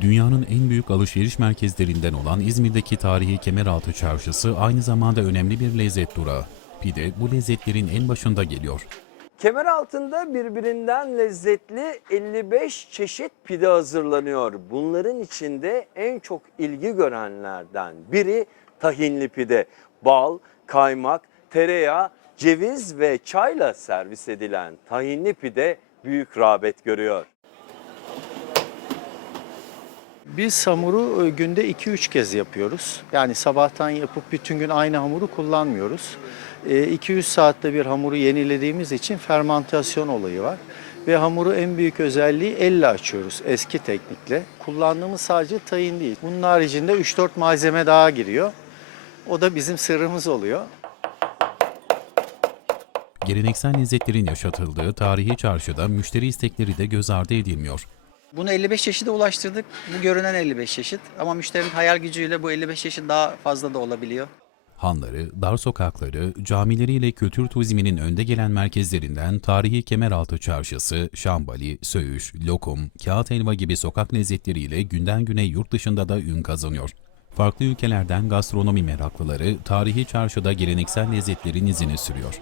Dünyanın en büyük alışveriş merkezlerinden olan İzmir'deki tarihi Kemeraltı Çarşısı aynı zamanda önemli bir lezzet durağı. Pide bu lezzetlerin en başında geliyor. Kemer altında birbirinden lezzetli 55 çeşit pide hazırlanıyor. Bunların içinde en çok ilgi görenlerden biri tahinli pide. Bal, kaymak, tereyağı, ceviz ve çayla servis edilen tahinli pide büyük rağbet görüyor. Biz hamuru e, günde 2-3 kez yapıyoruz. Yani sabahtan yapıp bütün gün aynı hamuru kullanmıyoruz. 200 saatte bir hamuru yenilediğimiz için fermantasyon olayı var. Ve hamuru en büyük özelliği elle açıyoruz eski teknikle. Kullandığımız sadece tayin değil. Bunun haricinde 3-4 malzeme daha giriyor. O da bizim sırrımız oluyor. Geleneksel lezzetlerin yaşatıldığı tarihi çarşıda müşteri istekleri de göz ardı edilmiyor. Bunu 55 çeşide ulaştırdık. Bu görünen 55 çeşit ama müşterinin hayal gücüyle bu 55 çeşit daha fazla da olabiliyor. Hanları, dar sokakları, camileriyle kültür turizminin önde gelen merkezlerinden tarihi Kemeraltı Çarşısı, şambali, söğüş, lokum, kağıt helva gibi sokak lezzetleriyle günden güne yurt dışında da ün kazanıyor. Farklı ülkelerden gastronomi meraklıları tarihi çarşıda geleneksel lezzetlerin izini sürüyor.